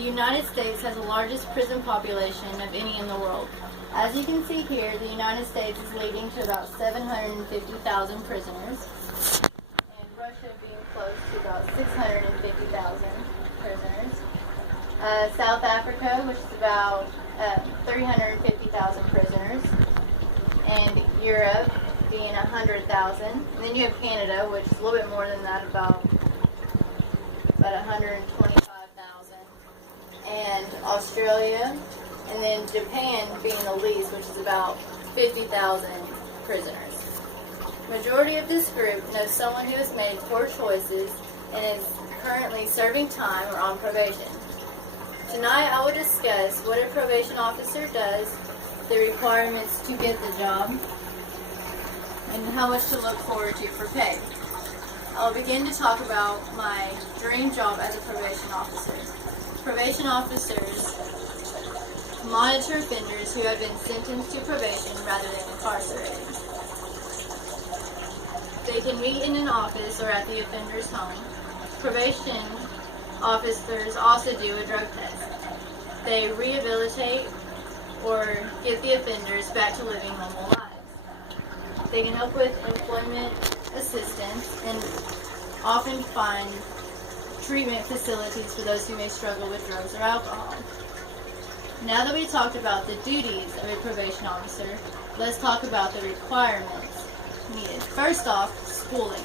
United States has the largest prison population of any in the world. As you can see here, the United States is leading to about 750,000 prisoners, and Russia being close to about 650,000 prisoners. South Africa, which is about 350,000 prisoners, and Europe being 100,000. And then you have Canada, which is a little bit more than that, about 125,000. And Australia, and then Japan being the least, which is about 50,000 prisoners. Majority of this group knows someone who has made poor choices and is currently serving time or on probation. Tonight I will discuss what a probation officer does, the requirements to get the job, and how much to look forward to for pay. I'll begin to talk about my dream job as a probation officer. Probation officers monitor offenders who have been sentenced to probation rather than incarcerated. They can meet in an office or at the offender's home. Probation officers also do a drug test. They rehabilitate or get the offenders back to living normal lives. They can help with employment assistance and often find treatment facilities for those who may struggle with drugs or alcohol. Now that we talked about the duties of a probation officer, let's talk about the requirements needed. First off, schooling.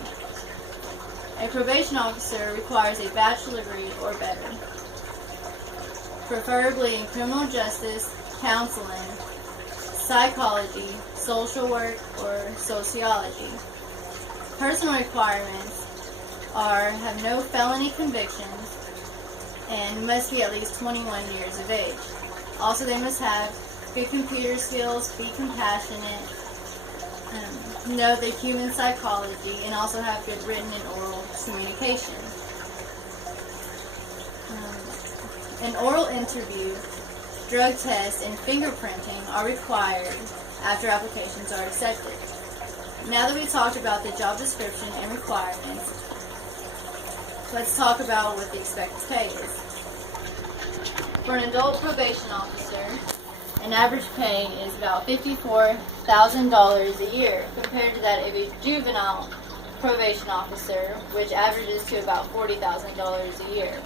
A probation officer requires a bachelor's degree or better, preferably in criminal justice, counseling, psychology, social work, or sociology. Personal requirements are have no felony convictions and must be at least 21 years of age. Also, they must have good computer skills, be compassionate, know the human psychology, and also have good written and oral communication. An oral interview, drug test, and fingerprinting are required after applications are accepted. Now that we talked about the job description and requirements, let's talk about what the expected pay is. For an adult probation officer, an average pay is about $54,000 a year, compared to that of a juvenile probation officer, which averages to about $40,000 a year.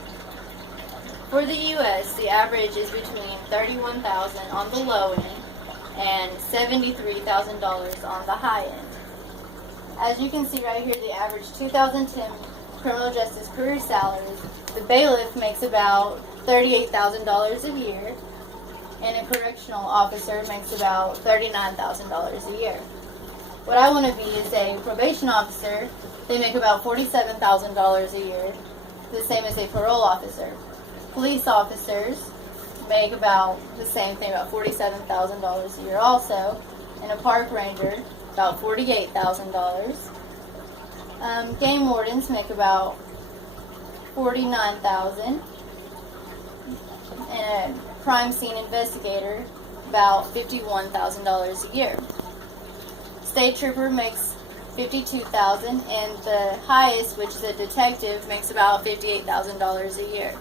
For the U.S., the average is between $31,000 on the low end and $73,000 on the high end. As you can see right here, the average 2010 criminal justice career salaries, the bailiff makes about $38,000 a year, and a correctional officer makes about $39,000 a year. What I want to be is a probation officer. They make about $47,000 a year, the same as a parole officer. Police officers make about the same thing, about $47,000 a year also, and a park ranger about $48,000. Game wardens make about $49,000, and a crime scene investigator about $51,000 a year. State trooper makes $52,000, and the highest, which is a detective, makes about $58,000 a year.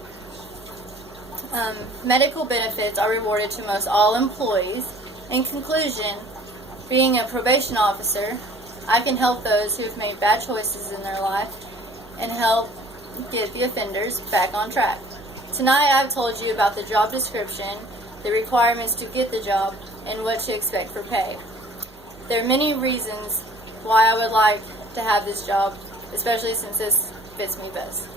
Medical benefits are rewarded to most all employees. In conclusion, being a probation officer, I can help those who have made bad choices in their life and help get the offenders back on track. Tonight I've told you about the job description, the requirements to get the job, and what to expect for pay. There are many reasons why I would like to have this job, especially since this fits me best.